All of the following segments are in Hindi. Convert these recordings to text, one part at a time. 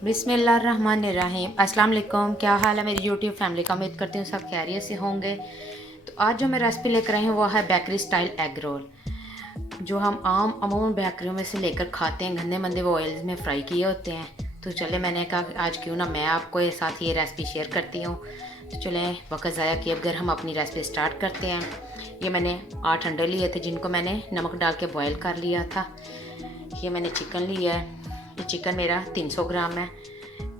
बिस्मिल्लाहिर्रहमानिर्रहीम। अस्सलाम वालेकुम। क्या हाल है मेरी यूट्यूब फैमिली का? उम्मीद करती हूँ सब खैरियत से होंगे। तो आज जो मैं रेसिपी लेकर आई हूँ वो है बेकरी स्टाइल एग रोल, जो हम अमूमन बेकरियों में से लेकर खाते हैं, गंदे मंदे वो ऑयल्स में फ्राई किए होते हैं। तो चले, मैंने कहा आज क्यों ना मैं आपको ये साथ ये रेसिपी शेयर करती हूँ। तो चलें वक्त ज़ाया किए बगैर हम अपनी रेसिपी स्टार्ट करते हैं। ये मैंने 8 अंडे लिए थे जिनको मैंने नमक डाल के बॉयल कर लिया था। ये मैंने चिकन लिया है, ये चिकन मेरा 300 ग्राम है।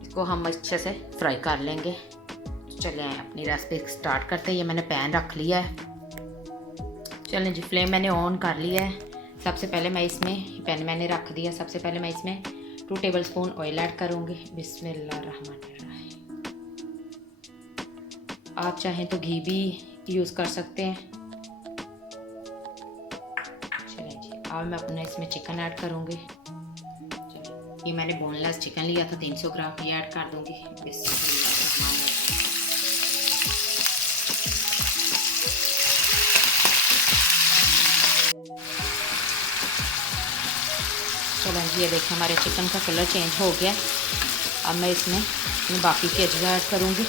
इसको हम अच्छे से फ्राई कर लेंगे। चलें अपनी रेसिपी स्टार्ट करते हैं। ये मैंने पैन रख लिया है। चलें जी, फ्लेम मैंने ऑन कर लिया है। सबसे पहले मैं इसमें पैन मैंने रख दिया। सबसे पहले मैं इसमें 2 टेबलस्पून ऑयल ऐड करूँगी। बिस्मिल्लाहिर्रहमानिर्रहीम। आप चाहें तो घी भी यूज़ कर सकते हैं। चलें जी, अब मैं अपने इसमें चिकन ऐड करूँगी। ये मैंने बोनलेस चिकन लिया था 300 ग्राम, ये ऐड कर दूँगी। बिस्मिल्लाहिर्रहमानिर्रहीम। चलें जी, ये देखिए हमारे चिकन का कलर चेंज हो गया। अब मैं इसमें बाकी के अज्जा ऐड करूँगी।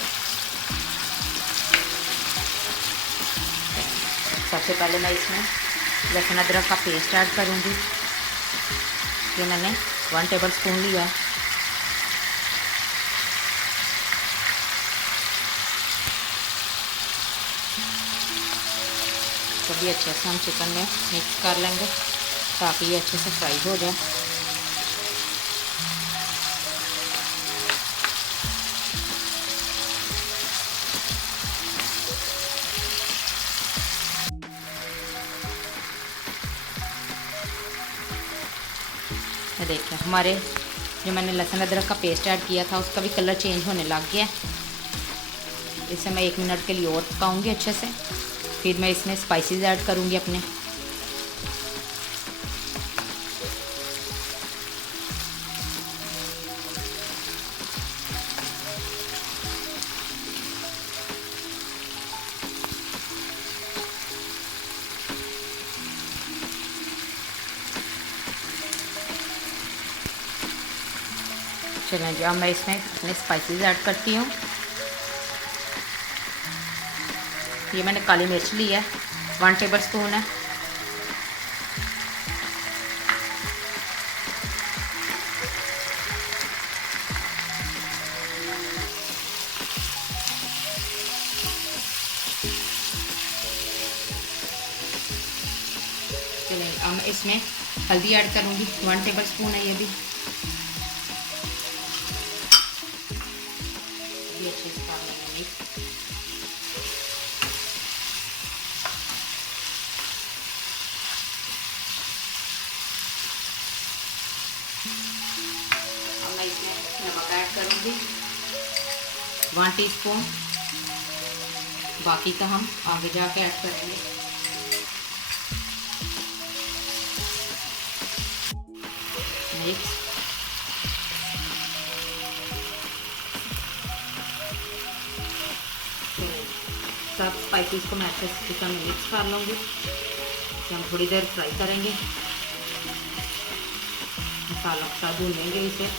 सबसे पहले मैं इसमें लहसुन अदरक का पेस्ट ऐड करूँगी। ये मैंने 1 टेबलस्पून लिया। तो भी अच्छे से हम चिकन में मिक्स कर लेंगे ताकि ये अच्छे से फ्राई हो जाए। देखिए हमारे जो मैंने लहसुन अदरक का पेस्ट ऐड किया था उसका भी कलर चेंज होने लग गया। इसे मैं 1 मिनट के लिए और पकाऊंगी अच्छे से। फिर मैं इसमें स्पाइसेस ऐड करूंगी अपने। चलें जी, अब मैं इसमें अपने स्पाइसेस ऐड करती हूँ। ये मैंने काली मिर्च ली है, 1 टेबलस्पून है। चलें, अब मैं इसमें हल्दी ऐड करूँगी, 1 टेबलस्पून है ये भी। अच्छे से कर लेंगे मिक्स। अब मैं इसमें नमक ऐड करूँगी, 1 टीस्पून। बाकी का हम आगे जाके ऐड करेंगे। मिक्स। सब स्पाइसेस को मैं अच्छे से चिकन में मिक्स कर लूँगी। इसे हम थोड़ी देर फ्राई करेंगे, मसाला के साथ भूनेंगे इसे।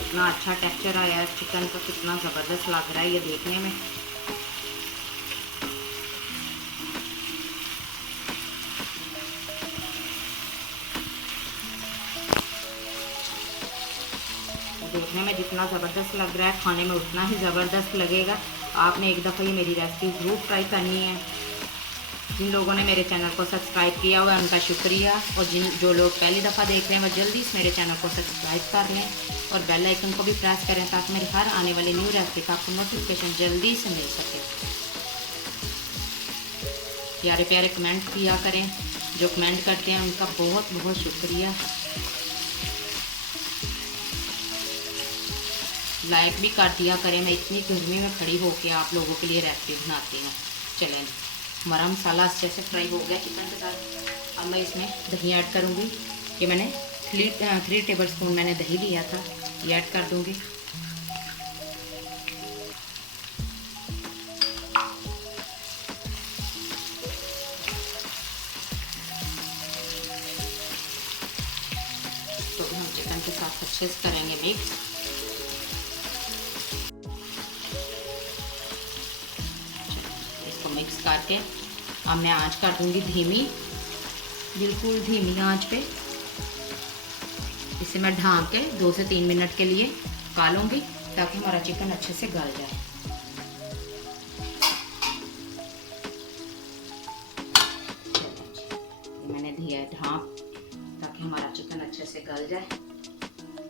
इतना अच्छा टेक्सचर आया है चिकन का, कितना ज़बरदस्त लग रहा है ये देखने में। देखने में जितना ज़बरदस्त लग रहा है, खाने में उतना ही ज़बरदस्त लगेगा। आपने एक दफ़ा ये मेरी रेसिपी ज़रूर ट्राई करनी है। जिन लोगों ने मेरे चैनल को सब्सक्राइब किया हुआ है उनका शुक्रिया, और जो लोग पहली दफ़ा देख रहे हैं वो जल्दी से मेरे चैनल को सब्सक्राइब कर लें और बेल आइकन को भी प्रेस करें ताकि मेरी हर आने वाली न्यू रेसिपी का आपको नोटिफिकेशन जल्दी से मिल सके। प्यारे प्यारे कमेंट किया करें, जो कमेंट करते हैं उनका बहुत बहुत शुक्रिया। लाइक भी कर दिया करें, मैं इतनी गर्मी में खड़ी होकर आप लोगों के लिए रेसिपी बनाती हूँ। चलें, हमारा मसाला अच्छे से फ्राई हो गया चिकन के साथ। अब मैं इसमें दही ऐड करूँगी। ये मैंने 3 टेबलस्पून मैंने दही लिया था, ये ऐड कर दूँगी। के साथ अच्छे से करेंगे मिक्स। इसको मिक्स करके अब मैं आंच कर दूंगी धीमी, बिल्कुल धीमी आंच पे। इसे मैं ढाँक के 2 से 3 मिनट के लिए पका लूँगी ताकि हमारा चिकन अच्छे से गल जाए। मैंने दिया है ढाँप ताकि हमारा चिकन अच्छे से गल जाए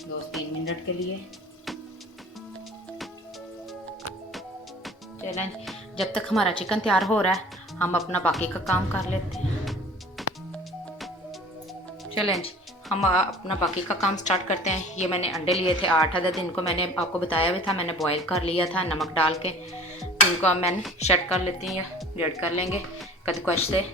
2 से 3 मिनट के लिए। चलें, जब तक हमारा चिकन तैयार हो रहा है हम अपना बाकी का काम कर लेते हैं। चलें जी, हम अपना बाकी का काम स्टार्ट करते हैं। ये मैंने अंडे लिए थे 8 अदद, इनको मैंने आपको बताया भी था, मैंने बॉईल कर लिया था नमक डाल के। इनको अब मैंने शट कर लेती हूँ या ग्रेट कर लेंगे कद्दूकस से।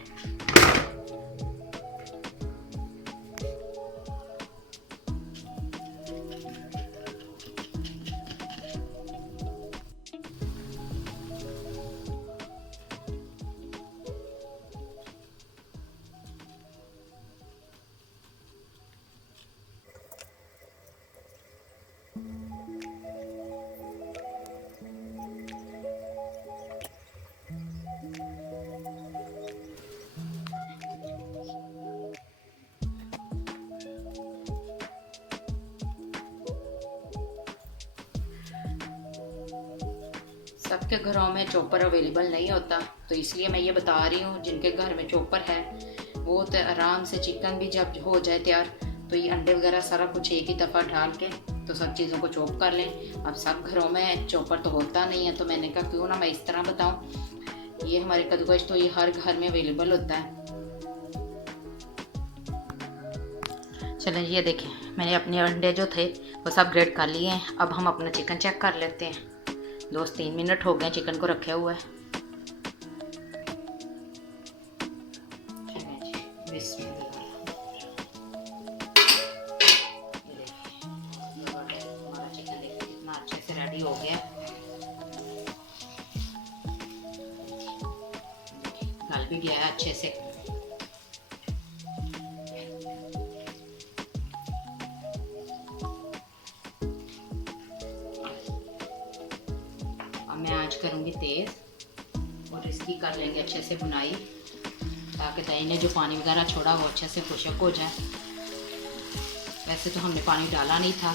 सबके घरों में चॉपर अवेलेबल नहीं होता, तो इसलिए मैं ये बता रही हूँ जिनके घर में चॉपर है वो तो आराम से चिकन भी जब हो जाए तैयार तो ये अंडे वगैरह सारा कुछ एक ही दफ़ा डाल के तो सब चीज़ों को चॉप कर लें। अब सब घरों में चॉपर तो होता नहीं है, तो मैंने कहा क्यों ना मैं इस तरह बताऊँ। ये हमारे कद्दूकस तो ये हर घर में अवेलेबल होता है। चलें, ये देखें मैंने अपने अंडे जो थे वो सब ग्रेट कर लिए हैं। अब हम अपना चिकन चेक कर लेते हैं। 2 से 3 मिनट हो गए चिकन को रखे हुए। हमारा चिकन देखिए कितना अच्छे से रेडी हो गया, गल भी गया है अच्छे से। अब मैं आंच करूँगी तेज़ और इसकी कर लेंगे अच्छे से भुनाई ताकि दही ने जो पानी वगैरह छोड़ा वो अच्छे से खुशक हो जाए। वैसे तो हमने पानी डाला नहीं था।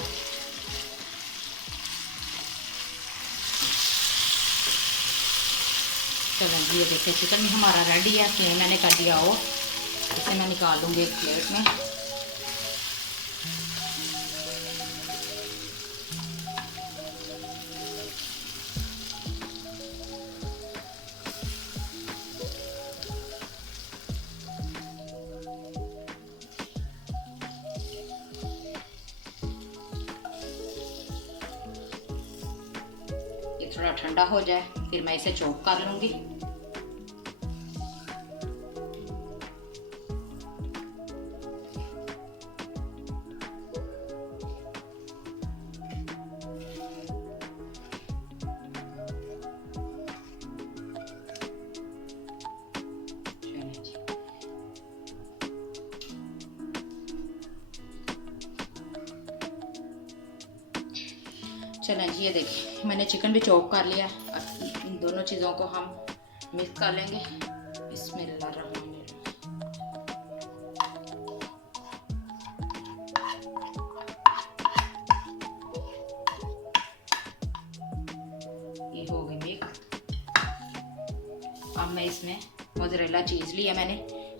चलें जी, ये देखिए चिकन भी हमारा रेडी है। फ्लेम मैंने कर दिया और इसे मैं निकाल दूँगी एक प्लेट में। थोड़ा ठंडा हो जाए फिर मैं इसे चॉप कर लूँगी। चलें जी, ये देखिए मैंने चिकन भी चॉप कर लिया। अब इन दोनों चीज़ों को हम मिक्स कर लेंगे। बिस्मिल्लाहिर्रहमानिर्रहीम। ये हो गई मिक्स। अब मैं इसमें मोज़रेला चीज़ लिया मैंने,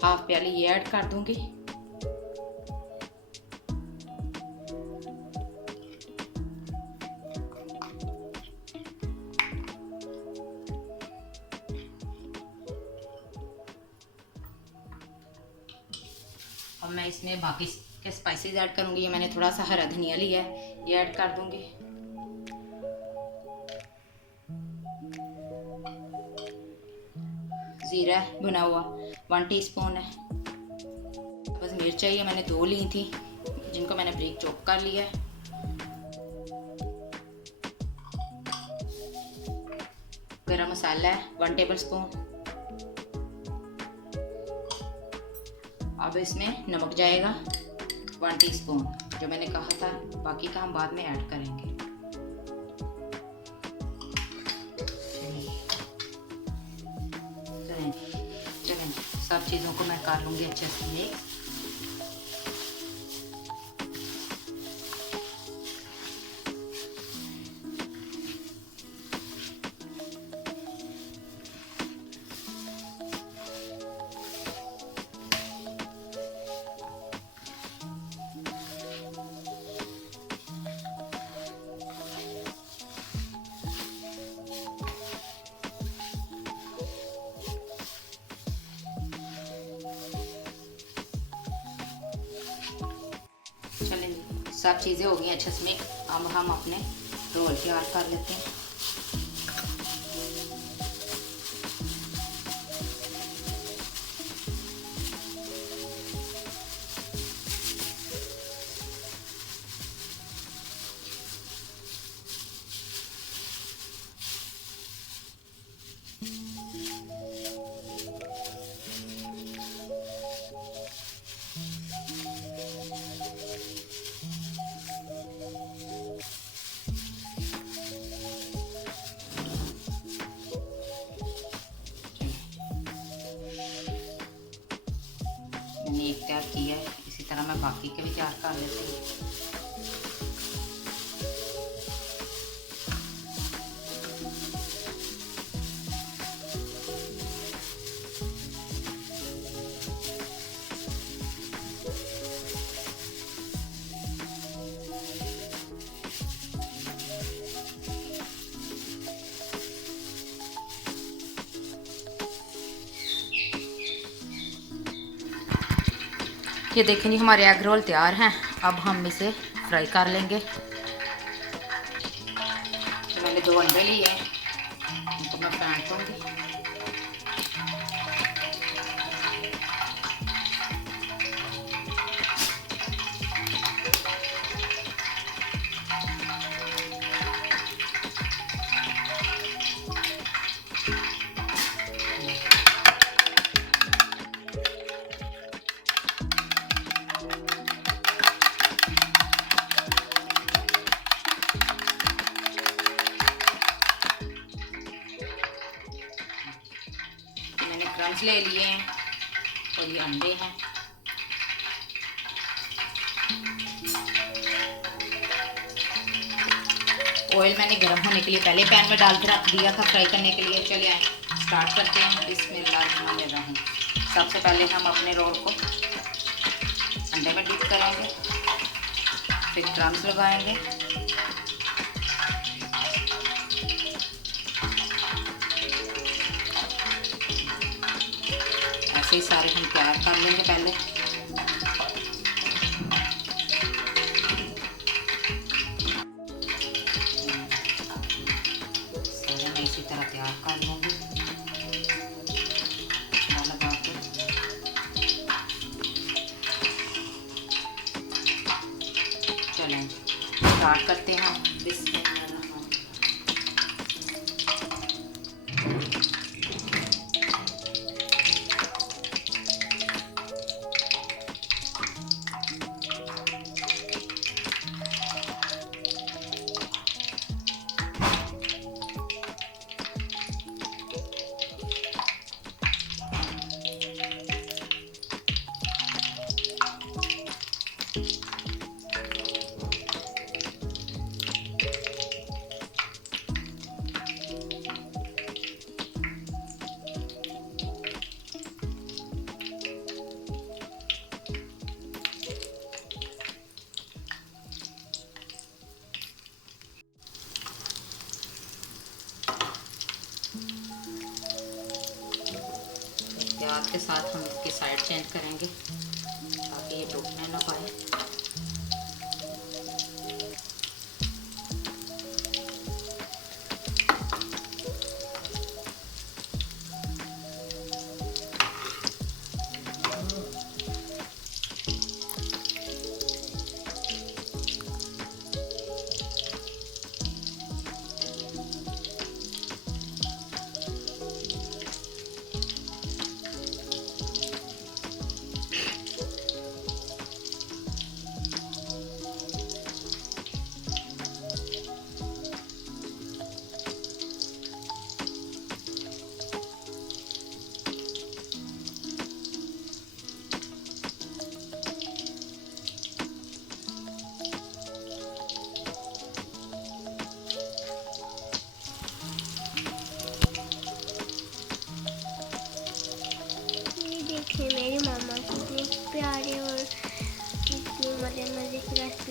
हाफ प्याली ये ऐड कर दूंगी। अब मैं इसमें बाकी के स्पाइसेस ऐड करूँगी। ये मैंने थोड़ा सा हरा धनिया लिया है, ये ऐड कर दूँगी। ज़ीरा भुना हुआ 1 टीस्पून है। बस मिर्च चाहिए, मैंने 2 ली थी जिनको मैंने बारीक चॉप कर लिया है। गरम मसाला है 1 टेबलस्पून। अब इसमें नमक जाएगा 1 टीस्पून। जो मैंने कहा था, बाकी का हम बाद में ऐड करेंगे। चलें सब चीज़ों को मैं कर लूँगी अच्छे से मिक्स। चलें सब चीज़ें हो गई अच्छे से मिक्स। अब हम अपने रोल तैयार कर लेते हैं। मैंने एक तैयार किया है, इसी तरह मैं बाकी के भी तैयार कर लेती हूँ। ये देखें जी हमारे एग रोल तैयार हैं। अब हम इसे फ्राई कर लेंगे। तो मैंने 2 अंडे लिए हैं, इनको मैं फेंट दूँगी। क्रम्स ले लिए हैं और ये अंडे हैं। ऑयल मैंने गर्म होने के लिए पहले पैन में डाल के रख दिया था फ्राई करने के लिए। चलिए आए स्टार्ट करते हैं। बिस्मिल्लाहिर्रहमानिर्रहीम। सबसे पहले हम अपने रोल को अंडे में डिप करेंगे, फिर क्रम्स लगाएंगे, ऐसे ही सारे हम तैयार कर लेंगे पहले। सारे मैं इसी तरह तैयार कर लूँगी लगा के। चलें स्टार्ट करते हैं। प्याज के साथ हम इसकी साइड चेंज करेंगे ताकि ये टूटने ना पाए।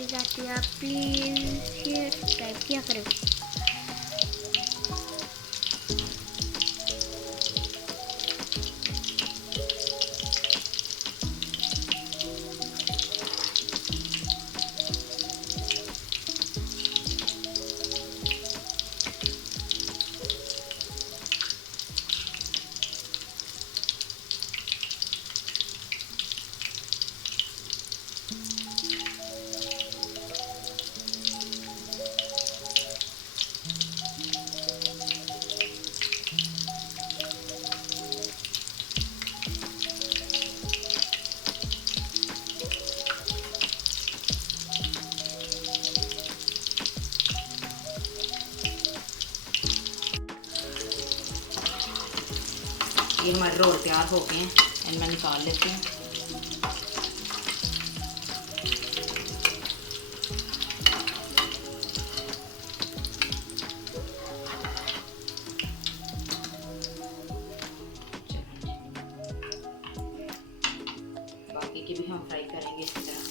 जाती है, आप प्लीज़ शेयर सब्सक्राइब किया करें। ये हमारे रोल तैयार हो गए हैं, इनमें निकाल लेते हैं। बाकी की भी हम फ्राई करेंगे इसी तरह।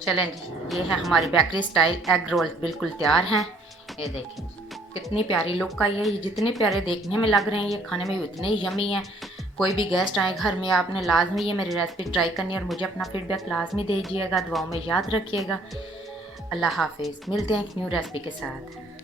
चलें जी, ये है हमारी बेकरी स्टाइल एग रोल, बिल्कुल तैयार हैं। ये देखें कितनी प्यारी लुक का ये जितने प्यारे देखने में लग रहे हैं, ये खाने में भी उतने ही यमी हैं। कोई भी गेस्ट आए घर में, आपने लाजमी ये मेरी रेसिपी ट्राई करनी है और मुझे अपना फीडबैक लाजमी दीजिएगा, दुआओं में याद रखिएगा। अल्लाह हाफिज़, मिलते हैं एक न्यू रेसिपी के साथ।